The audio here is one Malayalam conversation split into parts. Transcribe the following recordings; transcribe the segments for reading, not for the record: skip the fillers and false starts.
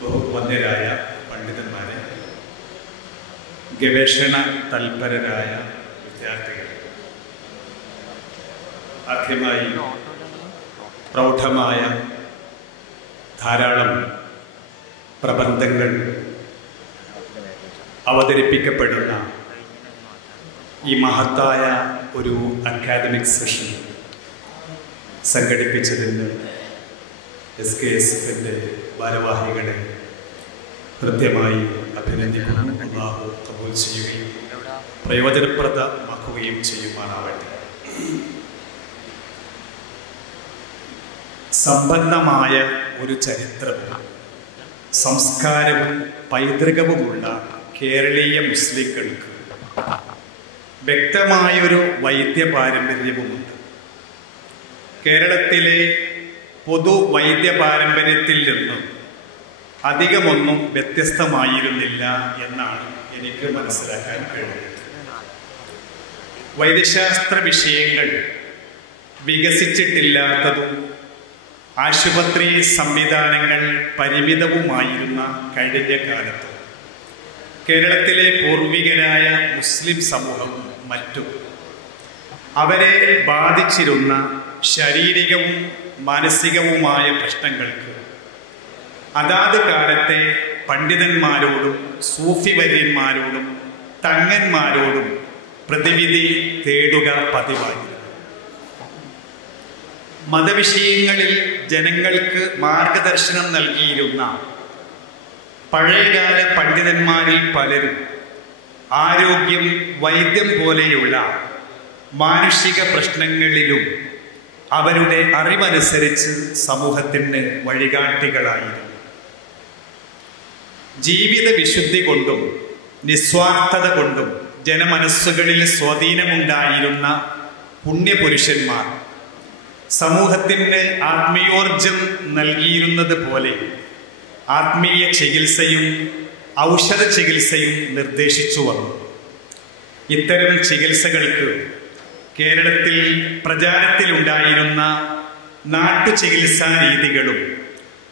ബഹുവന്യരായ പണ്ഡിതന്മാരെ, ഗവേഷണ തൽപരരായ വിദ്യാർത്ഥികൾ, ആദ്യമായി പ്രൗഢമായ ധാരാളം പ്രബന്ധങ്ങൾ അവതരിപ്പിക്കപ്പെടുന്ന ഈ മഹത്തായ ഒരു അക്കാദമിക് സെഷൻ സംഘടിപ്പിച്ചതിന് SKSFന്റെ ഭാരവാഹികളെ കൃത്യമായി അഭിനന്ദിക്കുന്നു. അല്ലാഹു ഖബൂൽ ചെയ്യുകയും പ്രയോജനപ്രദമാക്കുകയും ചെയ്യുമാറാവട്ടെ. സമ്പന്നമായ ഒരു ചരിത്രവും സംസ്കാരവും പൈതൃകവുമുള്ള കേരളീയ മുസ്ലിങ്ങൾക്ക് വ്യക്തമായൊരു വൈദ്യ പാരമ്പര്യവുമുണ്ട്. കേരളത്തിലെ പൊതു വൈദ്യ പാരമ്പര്യത്തിൽ നിന്നും അധികമൊന്നും വ്യത്യസ്തമായിരുന്നില്ല എന്നാണ് എനിക്ക് മനസ്സിലാക്കാൻ കഴിയുന്നത്. വൈദ്യശാസ്ത്ര വിഷയങ്ങൾ വികസിച്ചിട്ടില്ലാത്തതും ആശുപത്രി സംവിധാനങ്ങൾ പരിമിതവുമായിരുന്ന കഴിഞ്ഞ കാലത്ത് കേരളത്തിലെ പൂർവികരായ മുസ്ലിം സമൂഹവും മറ്റും അവരെ ബാധിച്ചിരുന്ന ശാരീരികവും മാനസികവുമായ പ്രശ്നങ്ങൾക്ക് അതാത് കാലത്തെ പണ്ഡിതന്മാരോടും സൂഫിവര്യന്മാരോടും തങ്ങന്മാരോടും പ്രതിവിധി തേടുക പതിവായി. മതവിഷയങ്ങളിൽ ജനങ്ങൾക്ക് മാർഗദർശനം നൽകിയിരുന്ന പഴയകാല പണ്ഡിതന്മാരിൽ പലരും ആരോഗ്യം, വൈദ്യം പോലെയുള്ള മാനുഷിക പ്രശ്നങ്ങളിലും അവരുടെ അറിവനുസരിച്ച് സമൂഹത്തിന് വഴികാട്ടികളായിരുന്നു. ജീവിത വിശുദ്ധി കൊണ്ടും നിസ്വാർത്ഥത കൊണ്ടും ജനമനസ്സുകളിൽ സ്വാധീനമുണ്ടായിരുന്ന പുണ്യപുരുഷന്മാർ സമൂഹത്തിന് ആത്മീയോർജം നൽകിയിരുന്നത് പോലെ ആത്മീയ ചികിത്സയും ഔഷധ ചികിത്സയും നിർദ്ദേശിച്ചു വന്നു. ഇത്തരം ചികിത്സകൾക്ക് കേരളത്തിൽ പ്രചാരത്തിലുണ്ടായിരുന്ന നാട്ടുചികിത്സാ രീതികളും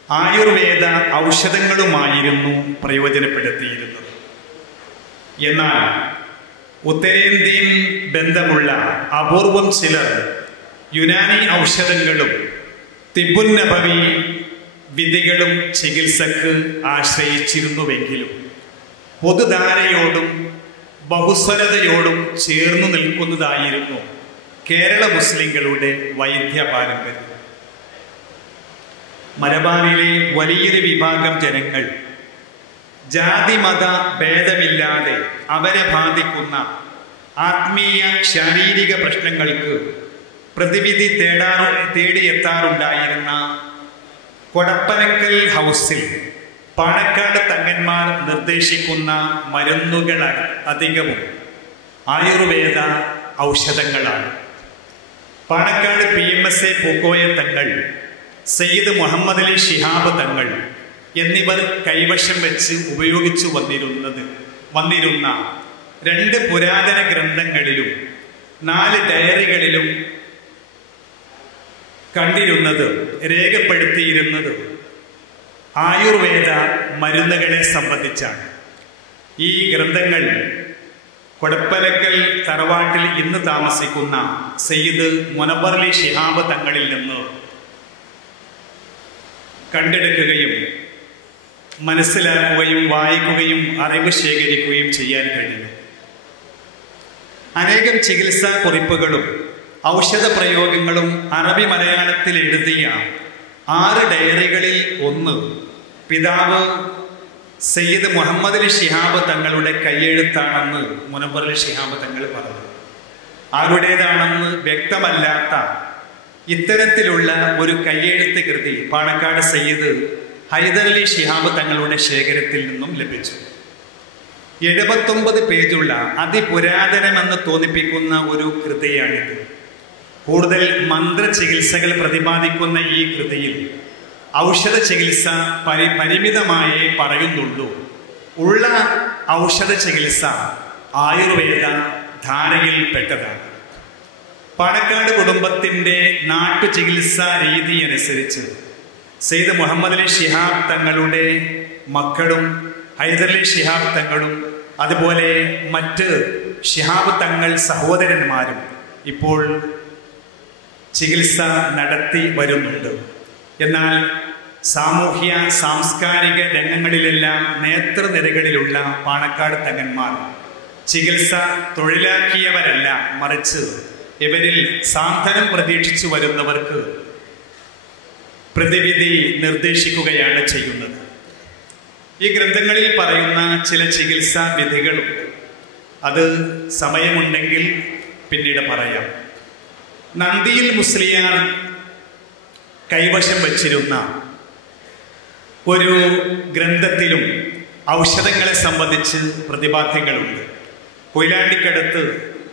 ആയുർവേദ ഔഷധങ്ങളുമായിരുന്നു പ്രയോജനപ്പെടുത്തിയിരുന്നത്. എന്നാൽ ഉത്തരേന്ത്യൻ ബന്ധമുള്ള അപൂർവം ചിലർ യുനാനി ഔഷധങ്ങളും തിബുൻ നബവി വിധികളും ചികിത്സക്ക് ആശ്രയിച്ചിരുന്നുവെങ്കിലും പൊതുധാരയോടും ബഹുസ്വരതയോടും ചേർന്നു നിൽക്കുന്നതായിരുന്നു കേരള മുസ്ലിങ്ങളുടെ വൈദ്യ പാരമ്പര്യം. മലബാറിലെ വലിയൊരു വിഭാഗം ജനങ്ങൾ ജാതി മത ഭേദമില്ലാതെ അവരെ ബാധിക്കുന്ന ആത്മീയ ശാരീരിക പ്രശ്നങ്ങൾക്ക് പ്രതിവിധി തേടിയെത്താറുണ്ടായിരുന്ന കൊടപ്പനക്കൽ ഹൗസിൽ പാണക്കാട് തങ്ങന്മാർ നിർദ്ദേശിക്കുന്ന മരുന്നുകൾ അധികവും ആയുർവേദ ഔഷധങ്ങളാണ്. പാണക്കാട് PMSA പൂക്കോയ തങ്ങൾ, സയ്യിദ് മുഹമ്മദ് അലി ശിഹാബ് തങ്ങൾ എന്നിവർ കൈവശം വെച്ച് ഉപയോഗിച്ചു വന്നിരുന്ന 2 പുരാതന ഗ്രന്ഥങ്ങളിലും 4 ഡയറികളിലും കണ്ടിരുന്നത്, രേഖപ്പെടുത്തിയിരുന്നത് ആയുർവേദ മരുന്നുകളെ സംബന്ധിച്ചാണ്. ഈ ഗ്രന്ഥങ്ങൾ കൊടപ്പനക്കൽ തറവാട്ടിൽ ഇന്ന് താമസിക്കുന്ന സയ്യിദ് മുനവ്വർ അലി ശിഹാബ് തങ്ങളിൽ നിന്ന് കണ്ടെടുക്കുകയും മനസ്സിലാക്കുകയും വായിക്കുകയും അറിവ് ശേഖരിക്കുകയും ചെയ്യാൻ കഴിയും. അനേകം ചികിത്സാ കുറിപ്പുകളും ഔഷധ പ്രയോഗങ്ങളും അറബി മലയാളത്തിൽ എഴുതിയ 6 ഡയറികളിൽ ഒന്ന് പിതാവ് സയ്യിദ് മുഹമ്മദ് അലി ശിഹാബ് തങ്ങളുടെ കൈയെഴുത്താണെന്ന് മുനവ്വർ അലി ശിഹാബ് തങ്ങൾ പറഞ്ഞു. ആരുടേതാണെന്ന് വ്യക്തമല്ലാത്ത ഇത്തരത്തിലുള്ള ഒരു കൈയെഴുത്ത് കൃതി പാണക്കാട് സയ്യിദ് ഹൈദർ അലി ശിഹാബ് തങ്ങളുടെ ശേഖരത്തിൽ നിന്നും ലഭിച്ചു. 79 പേജുള്ള അതിപുരാതനമെന്ന് തോന്നിപ്പിക്കുന്ന ഒരു കൃതിയാണിത്. കൂടുതൽ മന്ത്രചികിത്സകൾ പ്രതിപാദിക്കുന്ന ഈ കൃതിയിൽ ഔഷധ ചികിത്സ പരിമിതമായേ പറയുന്നുള്ളൂ. ഉള്ള ഔഷധ ചികിത്സ ആയുർവേദ ധാരയിൽപ്പെട്ടതാണ്. പാണക്കാട് കുടുംബത്തിൻ്റെ നാട്ടു ചികിത്സാ രീതി അനുസരിച്ച് സയ്യിദ് മുഹമ്മദ് അലി ശിഹാബ് തങ്ങളുടെ മക്കളും ഹൈദരലി ശിഹാബ് തങ്ങളും അതുപോലെ മറ്റ് ശിഹാബ് തങ്ങൾ സഹോദരന്മാരും ഇപ്പോൾ ചികിത്സ നടത്തി വരുന്നുണ്ട്. എന്നാൽ സാമൂഹ്യ സാംസ്കാരിക രംഗങ്ങളിലെല്ലാം നേതൃനിരകളിലുള്ള പാണക്കാട് തങ്ങന്മാർ ചികിത്സ തൊഴിലാക്കിയവരല്ല, മറിച്ച് ഇവരിൽ സാന്ത്വനം പ്രതീക്ഷിച്ചു വരുന്നവർക്ക് പ്രതിവിധി നിർദ്ദേശിക്കുകയാണ് ചെയ്യുന്നത്. ഈ ഗ്രന്ഥങ്ങളിൽ പറയുന്ന ചില ചികിത്സാ വിധികളുണ്ട്. അത് സമയമുണ്ടെങ്കിൽ പിന്നീട് പറയാം. നന്ദിയിൽ മുസ്ലിയാർ കൈവശം വച്ചിരുന്ന ഒരു ഗ്രന്ഥത്തിലും ഔഷധങ്ങളെ സംബന്ധിച്ച് പ്രതിപാദ്യങ്ങളുണ്ട്. കൊയിലാണ്ടിക്കടുത്ത്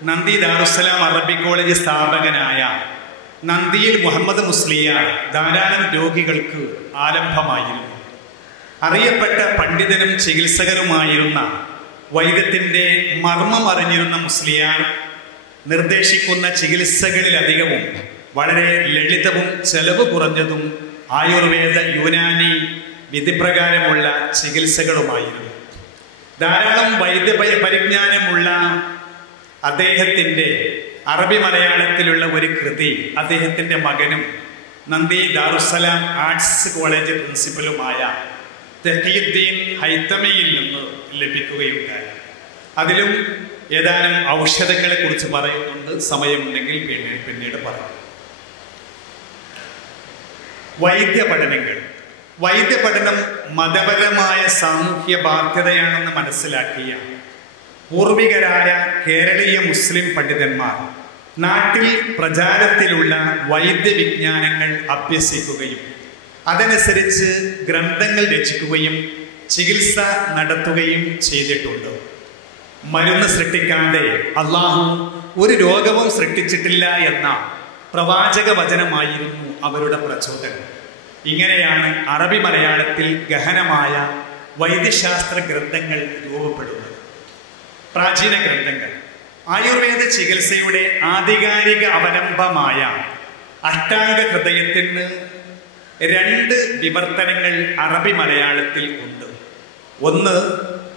നന്ദി ദാറുസ്സലാം അറബി കോളേജ് സ്ഥാപകനായ നന്ദിയിൽ മുഹമ്മദ് മുസ്ലിയാർ ധാരാളം രോഗികൾക്ക് ആലംബമായിരുന്നു. അറിയപ്പെട്ട പണ്ഡിതനും ചികിത്സകരുമായിരുന്ന വൈദ്യത്തിൻ്റെ മർമ്മം അറിഞ്ഞിരുന്ന മുസ്ലിയാർ നിർദ്ദേശിക്കുന്ന ചികിത്സകളിലധികവും വളരെ ലളിതവും ചെലവ് കുറഞ്ഞതും ആയുർവേദ യുനാനി വിധിപ്രകാരമുള്ള ചികിത്സകളുമായിരുന്നു. ധാരാളം വൈദ്യ പരിജ്ഞാനമുള്ള അദ്ദേഹത്തിൻ്റെ അറബി മലയാളത്തിലുള്ള ഒരു കൃതി അദ്ദേഹത്തിൻ്റെ മകനും നന്ദി ദാറുസ്സലാം ആർട്സ് കോളേജ് പ്രിൻസിപ്പലുമായ തഖിയുദ്ദീൻ ഹൈതമിയിൽ നിന്ന് ലഭിക്കുകയുണ്ടായി. അതിലും ഏതാനും ഔഷധങ്ങളെ കുറിച്ച് പറയുന്നുണ്ട്. സമയമുണ്ടെങ്കിൽ പിന്നീട് പറയാം. വൈദ്യപഠനം മതപരമായ സാമൂഹ്യ ബാധ്യതയാണെന്ന് മനസ്സിലാക്കിയ പൂർവികരായ കേരളീയ മുസ്ലിം പണ്ഡിതന്മാർ നാട്ടിൽ പ്രചാരത്തിലുള്ള വൈദ്യവിജ്ഞാനങ്ങൾ അഭ്യസിക്കുകയും അതനുസരിച്ച് ഗ്രന്ഥങ്ങൾ രചിക്കുകയും ചികിത്സ നടത്തുകയും ചെയ്തിട്ടുണ്ട്. മരുന്ന് സൃഷ്ടിക്കാതെ അള്ളാഹു ഒരു രോഗവും സൃഷ്ടിച്ചിട്ടില്ല എന്ന പ്രവാചക വചനമായിരുന്നു അവരുടെ പ്രചോദനം. ഇങ്ങനെയാണ് അറബി മലയാളത്തിൽ ഗഹനമായ വൈദ്യശാസ്ത്ര ഗ്രന്ഥങ്ങൾ രൂപപ്പെടുന്നത്. പ്രാചീന ഗ്രന്ഥങ്ങൾ ആയുർവേദ ചികിത്സയുടെ ആധികാരിക അവലംബമായ അഷ്ടാംഗ ഹൃദയത്തിന് 2 വിവർത്തനങ്ങൾ അറബി മലയാളത്തിൽ ഉണ്ട്. ഒന്ന്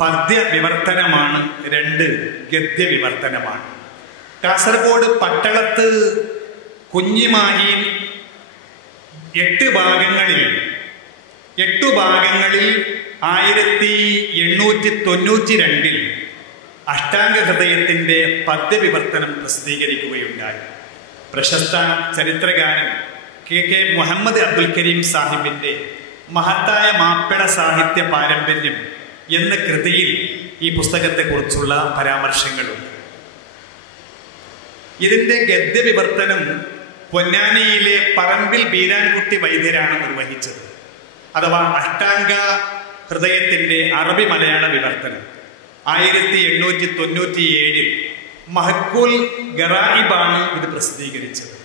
പദ്യ വിവർത്തനമാണ്, 2 ഗദ്യ വിവർത്തനമാണ്. കാസർഗോഡ് പട്ടളത്ത് കുഞ്ഞിമാഹിയിൽ 8 ഭാഗങ്ങളിൽ 1892 അഷ്ടാംഗ ഹൃദയത്തിൻ്റെ പദ്യവിവർത്തനം പ്രസിദ്ധീകരിക്കുകയുണ്ടായി. പ്രശസ്ത ചരിത്രകാരൻ കെ മുഹമ്മദ് അബ്ദുൽ കരീം സാഹിബിൻ്റെ മഹത്തായ മാപ്പിള സാഹിത്യ പാരമ്പര്യം എന്ന കൃതിയിൽ ഈ പുസ്തകത്തെക്കുറിച്ചുള്ള പരാമർശങ്ങളുണ്ട്. ഇതിൻ്റെ ഗദ്യവിവർത്തനം പൊന്നാനിയിലെ പറമ്പിൽ ബീരാൻകുട്ടി വൈദ്യരാണ് നിർവഹിച്ചത്. അഥവാ അഷ്ടാംഗ ഹൃദയത്തിൻ്റെ അറബി മലയാള വിവർത്തനം 1897 മഹ്കൂൽ ഗറായിബാണ് ഇത് പ്രസിദ്ധീകരിച്ചത്.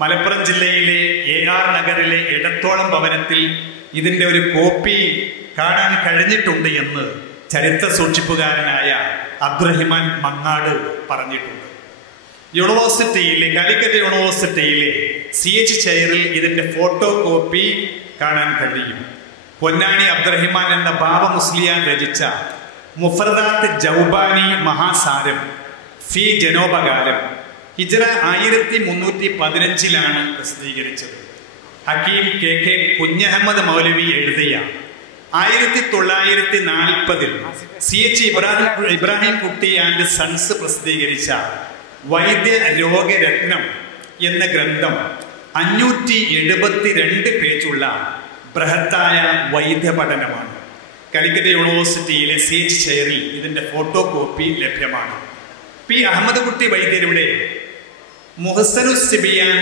മലപ്പുറം ജില്ലയിലെ AR നഗറിലെ എടത്തോളം ഭവനത്തിൽ ഇതിൻ്റെ ഒരു കോപ്പി കാണാൻ കഴിഞ്ഞിട്ടുണ്ട് എന്ന് ചരിത്ര സൂക്ഷിപ്പുകാരനായ അബ്ദുറഹിമാൻ മങ്ങാട് പറഞ്ഞിട്ടുണ്ട്. കാലിക്കറ്റ് യൂണിവേഴ്സിറ്റിയിലെ CH ചെയറിൽ ഇതിൻ്റെ ഫോട്ടോ കോപ്പി കാണാൻ കഴിയും. പൊന്നാനി അബ്ദുറഹിമാൻ എന്ന ബാബ മുസ്ലിയാൻ രചിച്ച മുഫർദാത്ത് ജൗബാനി മഹാസാരം ഫി ജനോപകാരം ഹിജ്റ 1315 പ്രസിദ്ധീകരിച്ചത്. ഹക്കീം KK കുഞ്ഞഹമ്മദ് മൗലവി എഴുതിയ 1940 CH Ibrahim Kutty and sons പ്രസിദ്ധീകരിച്ച വൈദ്യ രോഗരത്നം എന്ന ഗ്രന്ഥം 572 പേജുള്ള ബൃഹത്തായ വൈദ്യ പഠനമാണ്. കാലിക്കറ്റ് യൂണിവേഴ്സിറ്റിയിലെ CH ചെയറിൽ ഇതിൻ്റെ ഫോട്ടോ കോപ്പി ലഭ്യമാണ്. P. അഹമ്മദ് കുട്ടി വൈദ്യരുടെ മുഹ്സനുസ്സബിയാൻ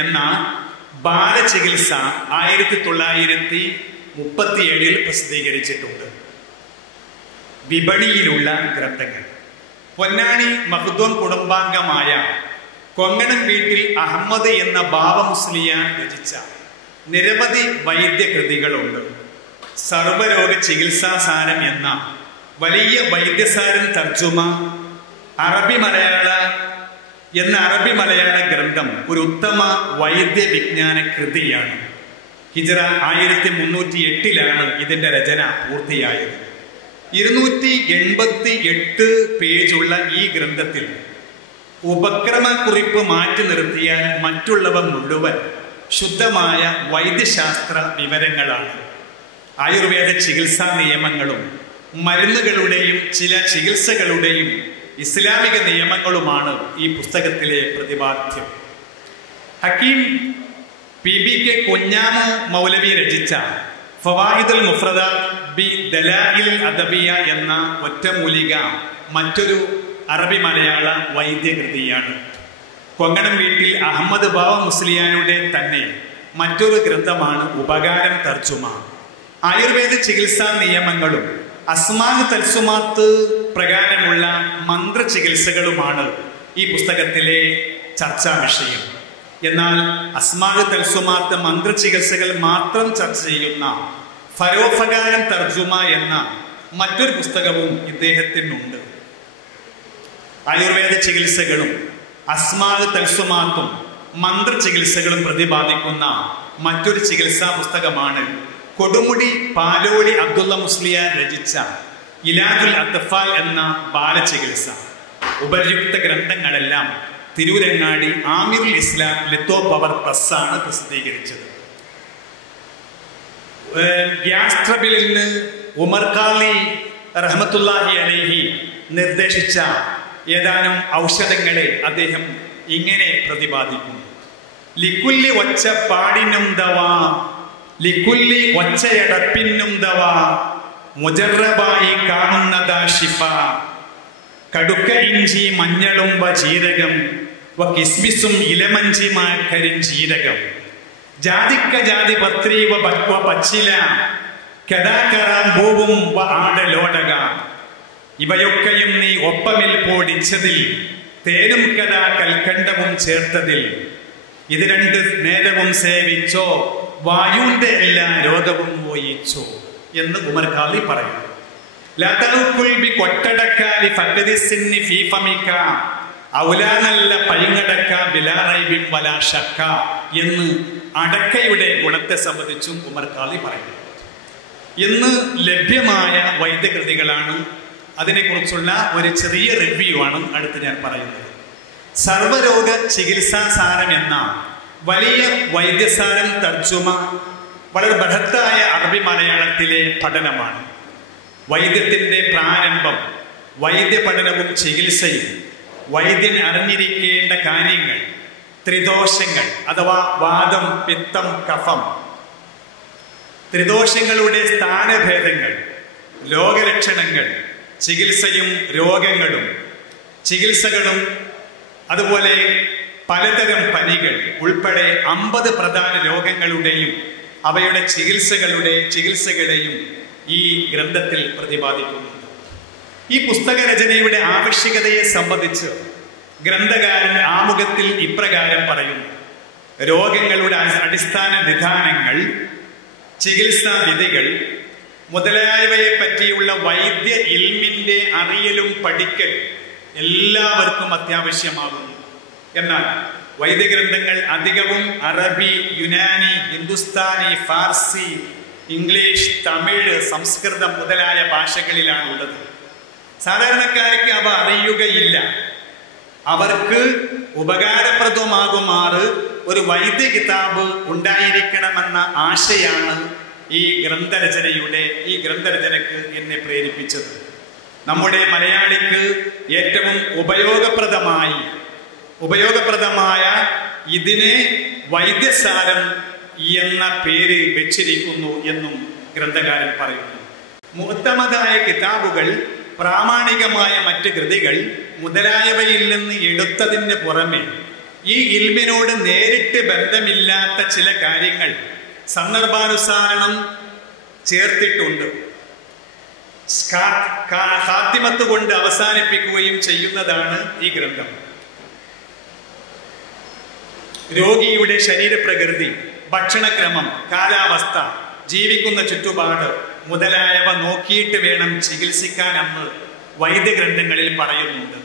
എന്ന ബാലചികിത്സ 1937 പ്രസിദ്ധീകരിച്ചിട്ടുണ്ട്. വിപണിയിലുള്ള ഗ്രന്ഥങ്ങൾ പൊന്നാനി മഖ്ദൂം കുടുംബാംഗമായ കൊങ്ങണം വീട്ടിൽ അഹമ്മദ് എന്ന ബാവ മുസ്ലിയാർ രചിച്ച നിരവധി വൈദ്യകൃതികളുണ്ട്. സർവരോഗ ചികിത്സാസാരം എന്ന വലിയ വൈദ്യസാരം തർജുമ അറബി മലയാള ഗ്രന്ഥം ഒരു ഉത്തമ വൈദ്യവിജ്ഞാന കൃതിയാണ്. ഹിജ്റ 1308 ഇതിന്റെ രചന പൂർത്തിയായത്. 288 പേജുള്ള ഈ ഗ്രന്ഥത്തിൽ ഉപക്രമക്കുറിപ്പ് മാറ്റി നിർത്തിയാൽ മറ്റുള്ളവ മുഴുവൻ ശുദ്ധമായ വൈദ്യശാസ്ത്ര വിവരങ്ങളാണ്. ആയുർവേദ ചികിത്സാ നിയമങ്ങളും മരുന്നുകളുടെയും ചില ചികിത്സകളുടെയും ഇസ്ലാമിക നിയമങ്ങളുമാണ് ഈ പുസ്തകത്തിലെ പ്രതിപാദ്യം. ഹക്കീം PBK കുഞ്ഞാമു മൗലവി രചിച്ച ഫവായിദുൽ മുഫ്രദാത്ത് ബി ദലാഇൽ അദബിയ എന്ന ഒറ്റമൂലിക മറ്റൊരു അറബി മലയാള വൈദ്യകൃതിയാണ്. കൊങ്ങണം വീട്ടിൽ അഹമ്മദ് ബാവ മുസ്ലിയാരുടെ തന്നെ മറ്റൊരു ഗ്രന്ഥമാണ് ഉപകാരം തർജുമ. ആയുർവേദ ചികിത്സാ നിയമങ്ങളും അസ്മാഹ് തൽസുമാത്ത് പ്രകാരമുള്ള മന്ത്ര ചികിത്സകളുമാണ് ഈ പുസ്തകത്തിലെ ചർച്ചാ വിഷയം. എന്നാൽ അസ്മാഹ് തൽസുമാത്ത് മന്ത്ര ചികിത്സകൾ മാത്രം ചർച്ച ചെയ്യുന്ന ഫരോഫകാരം തർജുമ എന്ന മറ്റൊരു പുസ്തകവും ഇദ്ദേഹത്തിനുണ്ട്. ആയുർവേദ ചികിത്സകളും അസ്മാഹ് തൽസുമാത്തും മന്ത്ര ചികിത്സകളും പ്രതിപാദിക്കുന്ന മറ്റൊരു ചികിത്സാ പുസ്തകമാണ് കൊടുമുടി പാലോളി അബ്ദുള്ള മുസ്ലിയാർ രചിച്ച ഇലാജുൽ അത്ഫാൽ എന്ന ബാലചികിത്സ. ഉപയുക്ത ഗ്രന്ഥങ്ങളെല്ലാം തിരൂരങ്ങാടി ആമിറുൽ ഇസ്ലാം ലിത്തോ പവർ പ്രസ്സാണ് പ്രസിദ്ധീകരിച്ചത്. ഗ്യാസ് ട്രബിളിന് ഉമർ ഖാലി റഹ്മത്തുള്ളാഹി അലൈഹി നിർദ്ദേശിച്ച ഏതാനും ഔഷധങ്ങളെ അദ്ദേഹം ഇങ്ങനെ പ്രതിപാദിക്കുന്നു. ലിക്കുല്ലി ഒച്ച പാടിനും ദവാ, ലിക്കുല്ലി ഒച്ചയടപ്പിനും ദവാ, മുജറബായി കാണുന്നതാ ഷിഫ. കടുക്ക ഇഞ്ചി മഞ്ഞളും ജീരകം കിസ്മിസും ഇലമഞ്ചിമാ കരിഞ്ചീരകം. ജാതിക്ക ജാതി പത്രീവ ബക്വ പച്ചില കഥാകറാമ്പൂവും ആടലോടക. ഇവയൊക്കെയും നീ ഒപ്പമിൽ പോടിച്ചതിൽ തേനും കഥാ കൽക്കണ്ടവും ചേർത്തതിൽ. ഇത് രണ്ട് നേരവും സേവിച്ചോ വായുവിന്റെ എല്ലാ രോഗവും പോയിച്ചോ എന്ന് ഉമർ ഖാലി പറയുന്നു. കൊട്ടടക്കാലി ഫഗദിസിന്നി ഫീഫമിക്ക ഔലാനല്ല പൈങ്ങടക്ക ബിലാറൈബിൻ വലാ ഷക്ക എന്ന് അടക്കയുടെ ഗുണത്തെ സംബന്ധിച്ചും ഉമർ ഖാലി പറയുന്നു. ഇന്ന് ലഭ്യമായ വൈദ്യകൃതികളാണ്. അതിനെക്കുറിച്ചുള്ള ഒരു ചെറിയ റിവ്യൂ ആണ് അടുത്ത് ഞാൻ പറയുന്നത്. സർവരോഗ ചികിത്സാസാരം എന്ന വലിയ വൈദ്യസാരം തർജുമ വളരെ ബൃഹത്തായ അറബി മലയാളത്തിലെ പഠനമാണ്. വൈദ്യത്തിൻ്റെ പ്രാരംഭം, വൈദ്യ പഠനവും ചികിത്സയും, വൈദ്യൻ അറിഞ്ഞിരിക്കേണ്ട കാര്യങ്ങൾ, ത്രിദോഷങ്ങൾ അഥവാ വാദം, പിത്തം, കഫം, ത്രിദോഷങ്ങളുടെ സ്ഥാനഭേദങ്ങൾ, രോഗലക്ഷണങ്ങൾ, ചികിത്സയും രോഗങ്ങളും ചികിത്സകളും, അതുപോലെ പലതരം പനികൾ ഉൾപ്പെടെ 50 പ്രധാന രോഗങ്ങളുടെയും അവയുടെ ചികിത്സകളെയും ഈ ഗ്രന്ഥത്തിൽ പ്രതിപാദിക്കുന്നുണ്ട്. ഈ പുസ്തക രചനയുടെ ആവശ്യകതയെ സംബന്ധിച്ച് ഗ്രന്ഥകാരൻ ആമുഖത്തിൽ ഇപ്രകാരം പറയുന്നു: രോഗങ്ങളുടെ അടിസ്ഥാന വിധാനങ്ങൾ, ചികിത്സാ വിധികൾ മുതലായവയെ പറ്റിയുള്ള വൈദ്യ ഇൽമിന്റെ അറിയലും പഠിക്കലും എല്ലാവർക്കും അത്യാവശ്യമാകുന്നു. എന്നാൽ വൈദ്യഗ്രന്ഥങ്ങൾ അധികവും അറബി, യുനാനി, ഹിന്ദുസ്ഥാനി, ഫാർസി, ഇംഗ്ലീഷ്, തമിഴ്, സംസ്കൃതം മുതലായ ഭാഷകളിലാണ് ഉള്ളത്. സാധാരണക്കാർക്ക് അവ അറിയുകയില്ല. അവർക്ക് ഉപകാരപ്രദമാകുമാറ് ഒരു വൈദ്യ കിതാബ് ഉണ്ടായിരിക്കണമെന്ന ആശയാണ് ഈ ഗ്രന്ഥരചനയ്ക്ക് എന്നെ പ്രേരിപ്പിച്ചത്. നമ്മുടെ മലയാളിക്ക് ഏറ്റവും ഉപയോഗപ്രദമായ ഇതിനെ വൈദ്യസാരം എന്ന പേര് വെച്ചിരിക്കുന്നു എന്നും ഗ്രന്ഥകാരൻ പറയുന്നു. മുഅ്തമദായ കിതാബുകൾ, പ്രാമാണികമായ മറ്റ് കൃതികൾ മുതലായവയിൽ നിന്ന് എടുത്തതിന് പുറമെ ഈ ഇൽമിനോട് നേരിട്ട് ബന്ധമില്ലാത്ത ചില കാര്യങ്ങൾ സന്ദർഭാനുസാരണം ചേർത്തിട്ടുണ്ട്. ഖാത്തിമത്ത് കൊണ്ട് അവസാനിപ്പിക്കുകയും ചെയ്യുന്നതാണ് ഈ ഗ്രന്ഥം. രോഗിയുടെ ശരീരപ്രകൃതി, ഭക്ഷണക്രമം, കാലാവസ്ഥ, ജീവിക്കുന്ന ചുറ്റുപാട് മുതലായവ നോക്കിയിട്ട് വേണം ചികിത്സിക്കാനെന്ന് വൈദ്യഗ്രന്ഥങ്ങളിൽ പറയുന്നുണ്ട്.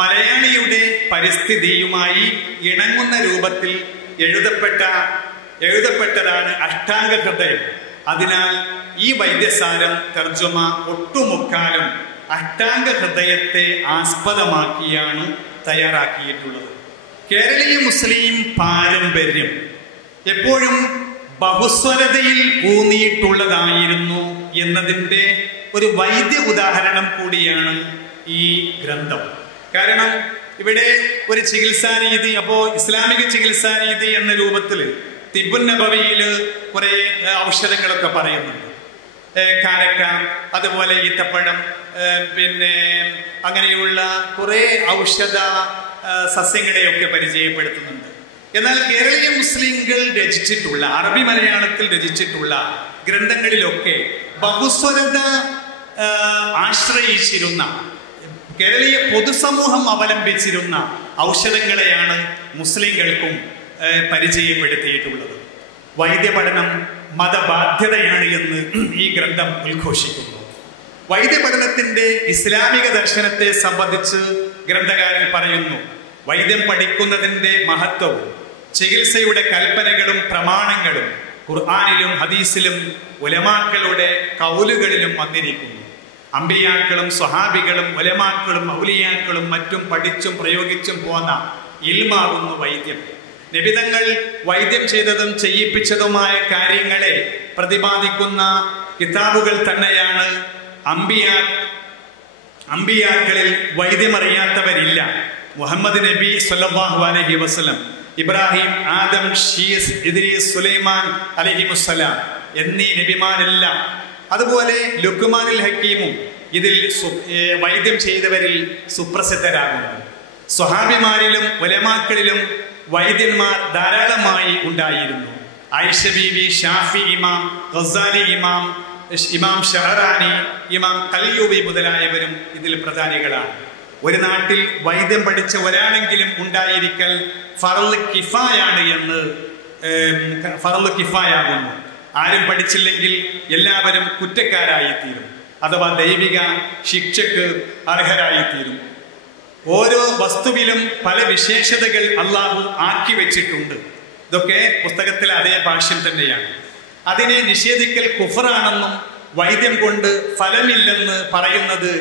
മലയാളിയുടെ പരിസ്ഥിതിയുമായി ഇണങ്ങുന്ന രൂപത്തിൽ എഴുതപ്പെട്ടതാണ് അഷ്ടാംഗ ഹൃദയം. അതിനാൽ ഈ വൈദ്യസാരം തർജ്ജമ ഒട്ടുമുക്കാലും അഷ്ടാംഗ ഹൃദയത്തെ ആസ്പദമാക്കിയാണ് തയ്യാറാക്കിയിട്ടുള്ളത്. കേരളീയ മുസ്ലിം പാരമ്പര്യം എപ്പോഴും ബഹുസ്വരതയിൽ ഊന്നിയിട്ടുള്ളതായിരുന്നു എന്നതിൻ്റെ ഒരു വൈദ്യ ഉദാഹരണം കൂടിയാണ് ഈ ഗ്രന്ഥം. കാരണം ഇവിടെ ഒരു ചികിത്സാരീതി, അപ്പോൾ ഇസ്ലാമിക ചികിത്സാരീതി എന്ന രൂപത്തിൽ തിബ്ബുൻ നബവിയിൽ കുറേ ഔഷധങ്ങളൊക്കെ പറയുന്നുണ്ട്. കാരക്ക, അതുപോലെ ഈത്തപ്പഴം, പിന്നെ അങ്ങനെയുള്ള കുറേ ഔഷധ സസ്യങ്ങളെയൊക്കെ പരിചയപ്പെടുത്തുന്നുണ്ട്. എന്നാൽ കേരളീയ മുസ്ലിങ്ങൾ രചിച്ചിട്ടുള്ള, അറബി മലയാളത്തിൽ രചിച്ചിട്ടുള്ള ഗ്രന്ഥങ്ങളിലൊക്കെ ബഹുസ്വരത ആശ്രയിച്ചിരുന്ന, കേരളീയ പൊതുസമൂഹം അവലംബിച്ചിരുന്ന ഔഷധങ്ങളെയാണ് മുസ്ലിങ്ങൾക്കും പരിചയപ്പെടുത്തിയിട്ടുള്ളത്. വൈദ്യപഠനം മതബാധ്യതയാണ് എന്ന് ഈ ഗ്രന്ഥം ഉദ്ഘോഷിക്കുന്നു. വൈദ്യപഠനത്തിന്റെ ഇസ്ലാമിക ദർശനത്തെ സംബന്ധിച്ച് ഗ്രന്ഥകാരൻ പറയുന്നു, വൈദ്യം പഠിക്കുന്നതിൻ്റെ മഹത്വവും ചികിത്സയുടെ കൽപ്പനകളും പ്രമാണങ്ങളും ഖുർആനിലും ഹദീസിലും ഉലമാക്കളുടെ കൗലുകളിലും വന്നിരിക്കുന്നു. അമ്പിയാക്കളും സ്വഹാബികളും ഉലമാക്കളും ഔലിയാക്കളും മറ്റും പഠിച്ചും പ്രയോഗിച്ചും പോന്ന ഇൽമാകുന്നു വൈദ്യം. നിബിതങ്ങൾ വൈദ്യം ചെയ്തതും ചെയ്യിപ്പിച്ചതുമായ കാര്യങ്ങളെ പ്രതിപാദിക്കുന്ന കിതാബുകൾ തന്നെയാണ് അമ്പിയാക്കളിൽ വൈദ്യമറിയാത്തവരില്ല. മുഹമ്മദ് നബി സല്ലല്ലാഹു അലൈഹി വസല്ലം, ഇബ്രാഹിം, ആദം, ഷീസ്, ഇദ്രീസ്, സുലൈമാൻ അലൈഹിമുസ്സലാം എന്നീ നബിമാരെല്ലാം, അതുപോലെ ലുക്മാനുൽ ഹക്കീമും ഇതിൽ വൈദ്യം ചെയ്തവരിൽ സുപ്രസിദ്ധരാകുന്നു. സ്വഹാബിമാരിലും ഉലമാക്കളിലും വൈദ്യന്മാർ ധാരാളമായി ഉണ്ടായിരുന്നു. ആയിഷ ബീവി, ഷാഫി ഇമാം, ഗസാലി ഇമാം, ഇമാം ഷഹറാനി, ഇമാം ഖൽയൂബി മുതലായവരും ഇതിൽ പ്രധാനികളാണ്. ഒരു നാട്ടിൽ വൈദ്യം പഠിച്ച ഒരാളെങ്കിലും ഉണ്ടായിരിക്കൽ ഫർള് കിഫായാണ് എന്ന് ഫർള് കിഫായാകുന്നു. ആരും പഠിച്ചില്ലെങ്കിൽ എല്ലാവരും കുറ്റക്കാരായിത്തീരും, അഥവാ ദൈവിക ശിക്ഷക്ക് അർഹരായിത്തീരും. ഓരോ വസ്തുവിലും പല വിശേഷതകൾ അള്ളാഹു ആക്കി വെച്ചിട്ടുണ്ട്. ഇതൊക്കെ പുസ്തകത്തിലെ അതേ ഭാഷ്യം തന്നെയാണ്. അതിനെ നിഷേധിക്കൽ കുഫറാണെന്നും വൈദ്യം കൊണ്ട് ഫലമില്ലെന്ന് പറയുന്നത്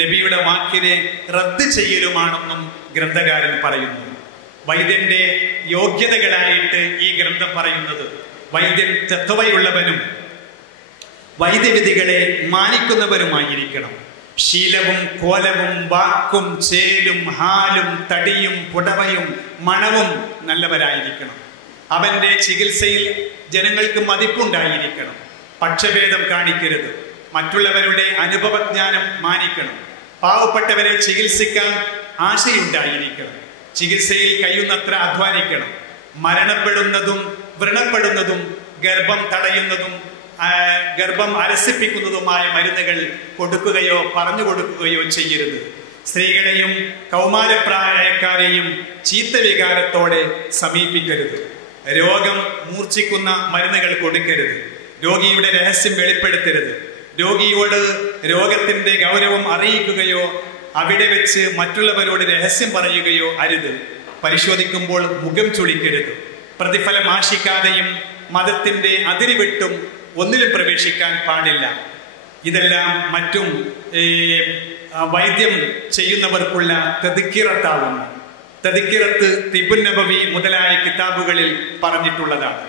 നബിയുടെ വാക്കിനെ റദ്ദ് ചെയ്യലുമാണെന്നും ഗ്രന്ഥകാരൻ പറയുന്നു. വൈദ്യന്റെ യോഗ്യതകളായിട്ട് ഈ ഗ്രന്ഥം പറയുന്നത്, വൈദ്യൻ തഖ്വയുള്ളവനും വൈദ്യവിധികളെ മാനിക്കുന്നവരുമായിരിക്കണം. ശീലവും കോലവും വാക്കും ചേലും ഹാലും തടിയും പുടവയും മണവും നല്ലവരായിരിക്കണം. അവന്റെ ചികിത്സയിൽ ജനങ്ങൾക്ക് മതിപ്പുണ്ടായിരിക്കണം. പക്ഷഭേദം കാണിക്കരുത്. മറ്റുള്ളവരുടെ അനുഭവജ്ഞാനം മാനിക്കണം. പാവപ്പെട്ടവരെ ചികിത്സിക്കാൻ ആശയുണ്ടായിരിക്കണം. ചികിത്സയിൽ കഴിയുന്നത്ര അധ്വാനിക്കണം. മരണപ്പെടുന്നതും വ്രണപ്പെടുന്നതും ഗർഭം തടയുന്നതും ഗർഭം അലസിപ്പിക്കുന്നതുമായ മരുന്നുകൾ കൊടുക്കുകയോ പറഞ്ഞു കൊടുക്കുകയോ ചെയ്യരുത്. സ്ത്രീകളെയും കൗമാരപ്രായക്കാരെയും ചീത്ത വികാരത്തോടെ സമീപിക്കരുത്. രോഗം മൂർച്ഛിക്കുന്ന മരുന്നുകൾ കൊടുക്കരുത്. രോഗിയുടെ രഹസ്യം വെളിപ്പെടുത്തരുത്. രോഗിയോട് രോഗത്തിന്റെ ഗൗരവം അറിയിക്കുകയോ അവിടെ വെച്ച് മറ്റുള്ളവരോട് രഹസ്യം പറയുകയോ അരുത്. പരിശോധിക്കുമ്പോൾ മുഖം ചുളിക്കരുത്. പ്രതിഫലം ആശിക്കാതെയും മതത്തിന്റെ അതിരുവിട്ടും ഒന്നിലും പ്രവേശിക്കാൻ പാടില്ല. ഇതെല്ലാം മറ്റും വൈദ്യം ചെയ്യുന്നവർക്കുള്ള തദ്കിറത്താവുന്നു. തദ്കിറത്ത് തിബ്ബുൻ നബവി മുതലായ കിതാബുകളിൽ പറഞ്ഞിട്ടുള്ളതാണ്.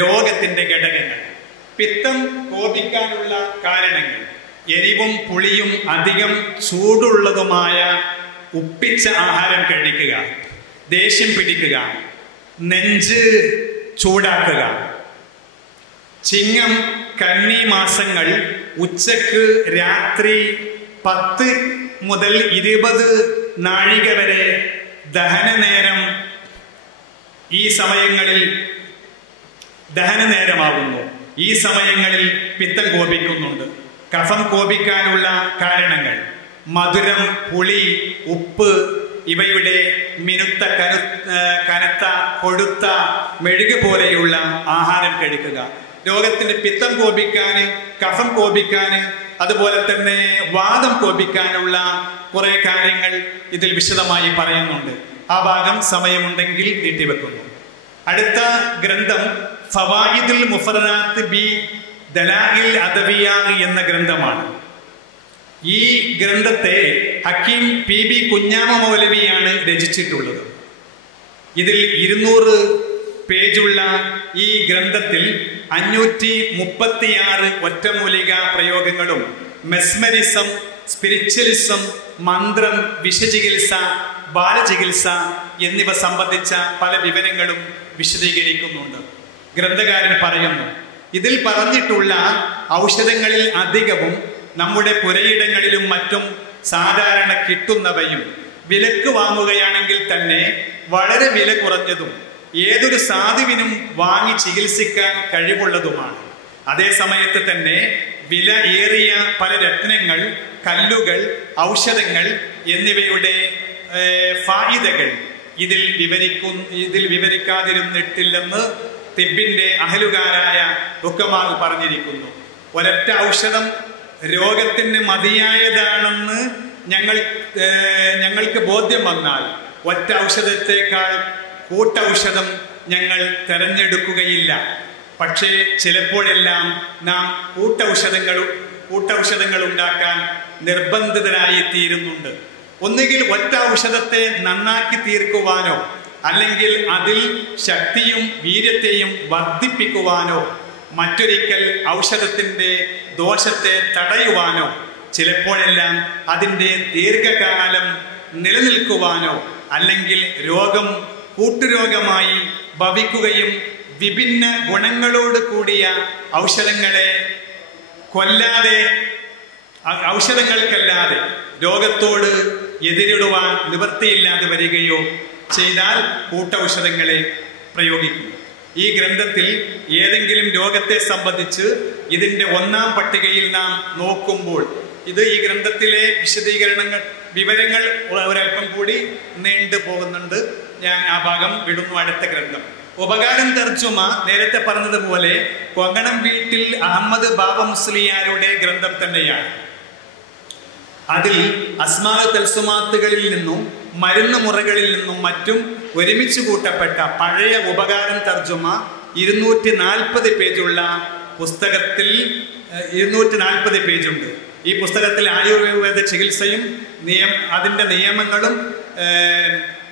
രോഗത്തിന്റെ ഘടകങ്ങൾ, പിത്തം കോപിക്കാനുള്ള കാരണങ്ങൾ, എരിവും പുളിയും അധികം ചൂടുള്ളതുമായ ഉപ്പിച്ച ആഹാരം കഴിക്കുക, ദേഷ്യം പിടിക്കുക, നെഞ്ച് ചൂടാക്കുക, ചിങ്ങം കന്നി മാസങ്ങൾ ഉച്ചക്ക് രാത്രി 10 മുതൽ 20 നാഴിക വരെ ദഹനനേരം, ഈ സമയങ്ങളിൽ ദഹനനേരമാകുന്നു. ഈ സമയങ്ങളിൽ പിത്തം കോപിക്കുന്നുണ്ട്. കഫം കോപിക്കാനുള്ള കാരണങ്ങൾ മധുരം, പുളി, ഉപ്പ്, ഇവയുടെ മിനുത്ത കനത്ത കൊഴുത്ത മെഴുക് പോലെയുള്ള ആഹാരം കഴിക്കുക. രോഗത്തിന്റെ പിത്തം കോപിക്കാന്, കഫം കോപിക്കാന്, അതുപോലെ തന്നെ വാദം കോപിക്കാനുള്ള കുറെ കാര്യങ്ങൾ ഇതിൽ വിശദമായി പറയുന്നുണ്ട്. ആ ഭാഗം സമയമുണ്ടെങ്കിൽ നീട്ടിവെക്കുന്നു. അടുത്ത ഗ്രന്ഥം ഫവായിദുൽ മുഫറദാത്ത് ബി ദലാഇൽ അദവിയ എന്ന ഗ്രന്ഥമാണ്. ഈ ഗ്രന്ഥത്തെ ഹക്കീം PB കുഞ്ഞാമ മൗലവിയാണ് രചിച്ചിട്ടുള്ളത്. ഇതിൽ 200 പേജുള്ള ഈ ഗ്രന്ഥത്തിൽ 536 ഒറ്റമൂലിക പ്രയോഗങ്ങളും മെസ്മരിസം, സ്പിരിച്വലിസം, മന്ത്രം, വിഷചികിത്സ, ബാലചികിത്സ എന്നിവ സംബന്ധിച്ച പല വിവരങ്ങളും വിശദീകരിക്കുന്നുണ്ട്. ഗ്രന്ഥകാരൻ പറയുന്നു, ഇതിൽ പറഞ്ഞിട്ടുള്ള ഔഷധങ്ങളിൽ അധികവും നമ്മുടെ പുരയിടങ്ങളിലും മറ്റും സാധാരണ കിട്ടുന്നവയും വിലക്ക് വാങ്ങുകയാണെങ്കിൽ തന്നെ വളരെ വില കുറഞ്ഞതും ഏതൊരു സാധുവിനും വാങ്ങി ചികിത്സിക്കാൻ കഴിവുള്ളതുമാണ്. അതേ സമയത്ത് തന്നെ വില ഏറിയ പല രത്നങ്ങൾ, കല്ലുകൾ, ഔഷധങ്ങൾ എന്നിവയുടെ ഫായിദകൾ ഇതിൽ വിവരിക്കാതിരുന്നിട്ടില്ലെന്ന് തിബിന്റെ അഹലുകാരായ ഹുക്കമാവ് പറഞ്ഞിരിക്കുന്നു. ഒരൊറ്റ ഔഷധം രോഗത്തിന് മതിയായതാണെന്ന് ഞങ്ങൾക്ക് ബോധ്യം വന്നാൽ ഒറ്റ ഔഷധത്തെക്കാൾ കൂട്ടൌഷധം ഞങ്ങൾ തെരഞ്ഞെടുക്കുകയില്ല. പക്ഷേ ചിലപ്പോഴെല്ലാം നാം കൂട്ടൌഷധങ്ങൾ ഉണ്ടാക്കാൻ നിർബന്ധിതരായി തീരുന്നുണ്ട്. ഒന്നുകിൽ ഒറ്റ ഔഷധത്തെ നന്നാക്കി തീർക്കുവാനോ അല്ലെങ്കിൽ അതിൽ ശക്തിയും വീര്യത്തെയും വർദ്ധിപ്പിക്കുവാനോ മറ്റൊരിക്കൽ ഔഷധത്തിന്റെ ദോഷത്തെ തടയുവാനോ ചിലപ്പോഴെല്ലാം അതിൻ്റെ ദീർഘകാലം നിലനിൽക്കുവാനോ അല്ലെങ്കിൽ രോഗം കൂട്ടുരോഗമായി ഭവിക്കുകയും വിഭിന്ന ഗുണങ്ങളോട് കൂടിയ ഔഷധങ്ങൾക്കല്ലാതെ രോഗത്തോട് എതിരിടുവാൻ നിവൃത്തിയില്ലാതെ വരികയോ ചെയ്താൽ കൂട്ടൌഷധങ്ങളെ പ്രയോഗിക്കും. ഈ ഗ്രന്ഥത്തിൽ ഏതെങ്കിലും രോഗത്തെ സംബന്ധിച്ച് ഇതിന്റെ 1-ാം പട്ടികയിൽ നാം നോക്കുമ്പോൾ ഈ ഗ്രന്ഥത്തിലെ വിവരങ്ങൾ ഒരൽപ്പം കൂടി നീണ്ടു പോകുന്നുണ്ട്. ഞാൻ ആ ഭാഗം വിടുന്നു. അടുത്ത ഗ്രന്ഥം ഉപകാരം തർജുമ. നേരത്തെ പറഞ്ഞതുപോലെ കൊങ്ങണം വീട്ടിൽ അഹമ്മദ് ബാബ മുസ്ലിയാരുടെ ഗ്രന്ഥം തന്നെയാണ്. അതിൽ അസ്മാ തൽസുമാത്തുകളിൽ നിന്നും മരുന്ന് മുറകളിൽ നിന്നും മറ്റും ഒരുമിച്ച് കൂട്ടപ്പെട്ട പഴയ ഉപകാരം തർജുമ 240 പേജുള്ള പുസ്തകത്തിൽ 240 പേജുണ്ട്. ഈ പുസ്തകത്തിൽ ആയുർവേദ ചികിത്സയും അതിൻ്റെ നിയമങ്ങളും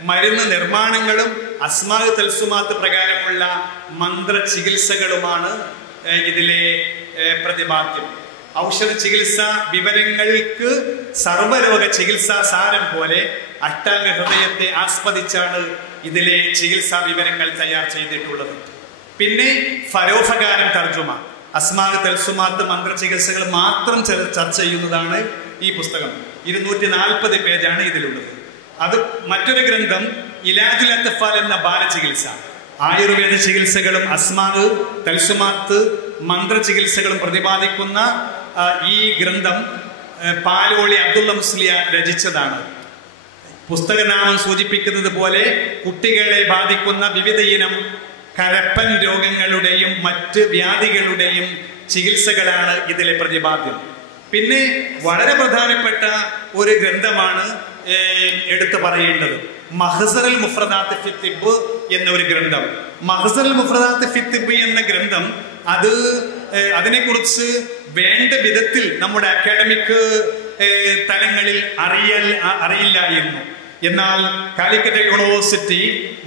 മരുന്ന് നിർമ്മാണങ്ങളും അസ്മാ തൽസുമാത്ത് പ്രകാരമുള്ള മന്ത്ര ചികിത്സകളുമാണ് ഇതിലെ പ്രതിപാദ്യം. ഔഷധ ചികിത്സാ വിവരങ്ങൾക്ക് സർവ്വരോഗ ചികിത്സാ സാരം പോലെ അഷ്ടാംഗ ഹൃദയത്തെ ആസ്പദിച്ചാണ് ഇതിലെ ചികിത്സാ വിവരങ്ങൾ തയ്യാർ ചെയ്തിട്ടുള്ളത്. പിന്നെ ഫരോഫകാരം തർജുമ, അസ്മാ തൽസുമാത്ത് മന്ത്ര ചികിത്സകൾ മാത്രം ചർച്ച ചെയ്യുന്നതാണ് ഈ പുസ്തകം. 240 പേജാണ് ഇതിലുള്ളത്. അത് മറ്റൊരു ഗ്രന്ഥം ഇലാജുൽ അത്ഫാൽ എന്ന ബാലചികിത്സ. ആയുർവേദ ചികിത്സകളും അസ്മാ തൽസുമാത്ത് മന്ത്ര ചികിത്സകളും പ്രതിപാദിക്കുന്ന ഈ ഗ്രന്ഥം പാലോളി അബ്ദുള്ള മുസ്ലിയാർ രചിച്ചതാണ്. പുസ്തകനാമം സൂചിപ്പിക്കുന്നത് പോലെ കുട്ടികളെ ബാധിക്കുന്ന വിവിധ ഇനം കരപ്പൻ രോഗങ്ങളുടെയും മറ്റ് വ്യാധികളുടെയും ചികിത്സകളാണ് ഇതിലെ പ്രതിപാദ്യം. പിന്നെ വളരെ പ്രധാനപ്പെട്ട ഒരു ഗ്രന്ഥമാണ് എടുത്തു പറയേണ്ടത്, മഹ്സറുൽ മുഫ്രദാത്ത് ഫി തിബ്ബ് എന്ന ഒരു ഗ്രന്ഥം. മഹ്സറുൽ മുഫ്രദാത്ത് ഫി തിബ്ബ് എന്ന ഗ്രന്ഥം അതിനെക്കുറിച്ച് വേണ്ട വിധത്തിൽ നമ്മുടെ അക്കാഡമിക് തലങ്ങളിൽ അറിയില്ലായിരുന്നു. എന്നാൽ കാലിക്കറ്റ് യൂണിവേഴ്സിറ്റി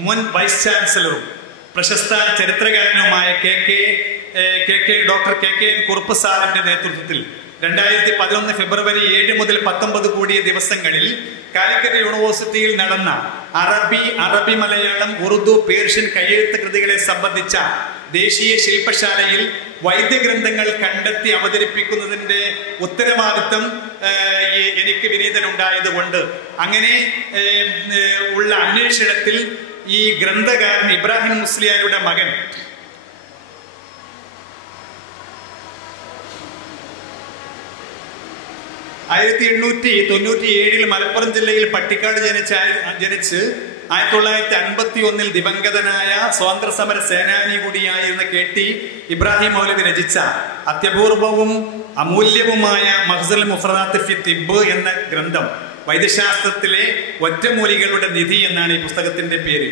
മുൻ വൈസ് ചാൻസലറും പ്രശസ്ത ചരിത്രകാരനുമായ ഡോക്ടർ കെ കുറുപ്പ് സാറിന്റെ നേതൃത്വത്തിൽ 2011 ഫെബ്രുവരി 7 മുതൽ 19 കൂടിയ ദിവസങ്ങളിൽ കാലിക്കറ്റ് യൂണിവേഴ്സിറ്റിയിൽ നടന്ന അറബി മലയാളം, ഉറുദു, പേർഷ്യൻ കയ്യെഴുത്ത് കൃതികളെ സംബന്ധിച്ച ദേശീയ ശില്പശാലയിൽ വൈദ്യഗ്രന്ഥങ്ങൾ കണ്ടെത്തി അവതരിപ്പിക്കുന്നതിന്റെ ഉത്തരവാദിത്വം എനിക്ക് വിനീതനുണ്ടായതുകൊണ്ട് അങ്ങനെ ഉള്ള അന്വേഷണത്തിൽ ഈ ഗ്രന്ഥകാരൻ ഇബ്രാഹിം മുസ്ലിയാരുടെ മകൻ 1897 മലപ്പുറം ജില്ലയിൽ പട്ടിക്കാട് ജനിച്ച് 1951 ദിവംഗതനായ സ്വാതന്ത്ര്യ സമര സേനാനി കൂടിയായിരുന്ന KT ഇബ്രാഹിം മൗലവി രചിച്ച അത്യപൂർവവും അമൂല്യവുമായ മഹ്സൽ മുഫ്രദാത്ത് ഫി തിബ്ബ് എന്ന ഗ്രന്ഥം വൈദ്യശാസ്ത്രത്തിലെ ഒറ്റമൂലികളുടെ നിധി എന്നാണ് ഈ പുസ്തകത്തിന്റെ പേര്.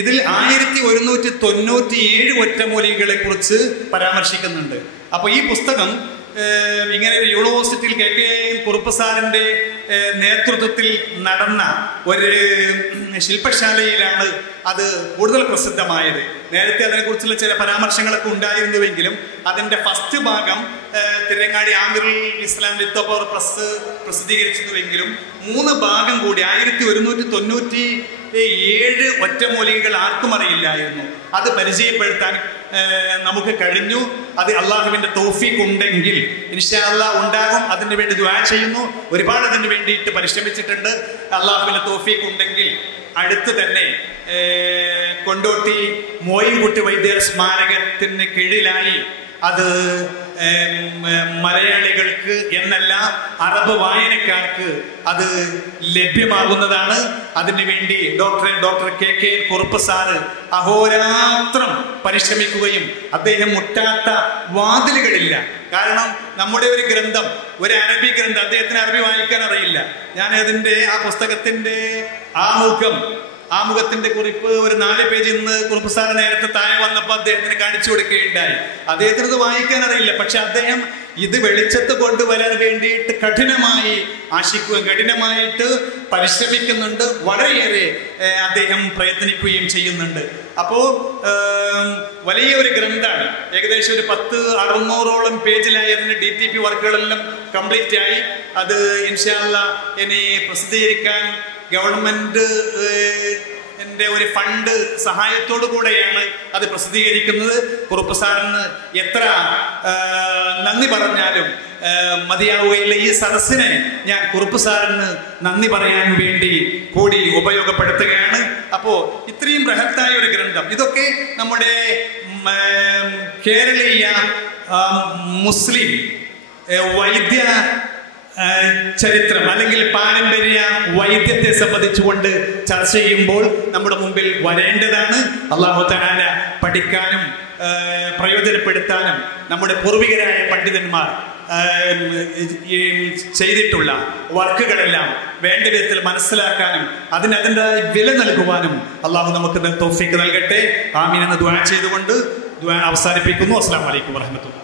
ഇതിൽ 1197 ഒറ്റമൂലികളെ കുറിച്ച് പരാമർശിക്കുന്നുണ്ട്. അപ്പൊ ഈ പുസ്തകം ഇങ്ങനെ ഒരു യൂണിവേഴ്സിറ്റിയിൽ KK കുറുപ്പ് സാറിന്റെ നേതൃത്വത്തിൽ നടന്ന ഒരു ശില്പശാലയിലാണ് അത് കൂടുതൽ പ്രസിദ്ധമായത്. നേരത്തെ അതിനെക്കുറിച്ചുള്ള ചില പരാമർശങ്ങളൊക്കെ ഉണ്ടായിരുന്നുവെങ്കിലും അതിന്റെ ഫസ്റ്റ് ഭാഗം തിരങ്ങാടി ആമിറുൽ ഇസ്ലാം ലിത്തോപവർ പ്രസ് പ്രസിദ്ധീകരിച്ചിരുന്നുവെങ്കിലും 3 ഭാഗം കൂടി 1197 ഒറ്റമൂലികൾ ആർക്കും അറിയില്ലായിരുന്നു. അത് പരിചയപ്പെടുത്താൻ നമുക്ക് കഴിഞ്ഞു. അത് അള്ളാഹുവിന്റെ തൗഫീഖ് ഉണ്ടെങ്കിൽ ഇൻഷാ അല്ലാഹ് ഉണ്ടാകും. അതിനു വേണ്ടി ദുആ ചെയ്യുന്നു. ഒരുപാട് അതിന് വേണ്ടിയിട്ട് പരിശ്രമിച്ചിട്ടുണ്ട്. അള്ളാഹുവിന്റെ തൗഫീഖ് ഉണ്ടെങ്കിൽ അടുത്ത് തന്നെ കൊണ്ടോട്ടി മോയിൻകുട്ടി വൈദ്യർ സ്മാരകത്തിന് കീഴിലായി അത് മലയാളികൾക്ക് എന്നല്ല അറബ് വായനക്കാർക്ക് അത് ലഭ്യമാകുന്നതാണ്. അതിനുവേണ്ടി ഡോക്ടർ KK കുറുപ്പ് സാറ് അഹോരാത്രം പരിശ്രമിക്കുകയും അദ്ദേഹം മുട്ടാത്ത വാതിലുകളില്ല. കാരണം നമ്മുടെ ഒരു ഗ്രന്ഥം, ഒരു അറബി ഗ്രന്ഥം, അദ്ദേഹത്തിന് അറബി വായിക്കാൻ അറിയില്ല. ഞാൻ അതിന്റെ ആ പുസ്തകത്തിന്റെ ആമുഖത്തിന്റെ കുറിപ്പ് ഒരു 4 പേജ് ഇന്ന് കുറുപ്പ് സാറ് നേരത്തെ താഴെ വന്നപ്പോൾ അദ്ദേഹത്തിന് കാണിച്ചു കൊടുക്കുകയുണ്ടായി. അദ്ദേഹത്തിന് ഇത് വായിക്കാൻ അറിയില്ല. പക്ഷെ അദ്ദേഹം ഇത് വെളിച്ചത്ത് കൊണ്ടുവരാൻ വേണ്ടിയിട്ട് കഠിനമായി ആശിക്കുകയും കഠിനമായിട്ട് പരിശ്രമിക്കുന്നുണ്ട്. വളരെയേറെ അദ്ദേഹം പ്രയത്നിക്കുകയും ചെയ്യുന്നുണ്ട്. അപ്പോ വലിയ ഒരു ഗ്രന്ഥമാണ്. ഏകദേശം ഒരു 1000-600ഓളം പേജിലായി അതിന്റെ DTP വർക്കുകളെല്ലാം കംപ്ലീറ്റ് ആയി. അത് ഇൻഷാ അല്ലാഹ് ഇനി പ്രസിദ്ധീകരിക്കാൻ ഗവൺമെന്റ് ഒരു ഫണ്ട് സഹായത്തോടു കൂടെയാണ് അത് പ്രസിദ്ധീകരിക്കുന്നത്. കുറുപ്പ് സാറിന് എത്ര നന്ദി പറഞ്ഞാലും മതിയാവുകയില്ല. ഈ സദസ്സിനെ ഞാൻ കുറുപ്പ് സാറിന് നന്ദി പറയാൻ വേണ്ടി കൂടി ഉപയോഗപ്പെടുത്തുകയാണ്. അപ്പോ ഇത്രയും ബൃഹത്തായ ഒരു ഗ്രന്ഥം, ഇതൊക്കെ നമ്മുടെ കേരളീയ മുസ്ലിം വൈദ്യ ചരിത്രം അല്ലെങ്കിൽ പാരമ്പര്യ വൈദ്യത്തെ സംബന്ധിച്ചുകൊണ്ട് ചർച്ച ചെയ്യുമ്പോൾ നമ്മുടെ മുമ്പിൽ വരേണ്ടതാണ്. അല്ലാഹു തആല പഠിക്കാനും പ്രയോജനപ്പെടുത്താനും നമ്മുടെ പൂർവികരായ പണ്ഡിതന്മാർ ചെയ്തിട്ടുള്ള വർക്കുകളെല്ലാം വേണ്ട വിധത്തിൽ മനസ്സിലാക്കാനും അതിൻ്റെ വില നൽകുവാനും അള്ളാഹു നമുക്ക് തൗഫീഖ് നൽകട്ടെ. ആമീൻ എന്ന് ദുആ ചെയ്തുകൊണ്ട് ദുആ അവസാനിപ്പിക്കുന്നു. അസ്സലാമു അലൈക്കും വറഹ്മത്തുള്ളാഹി.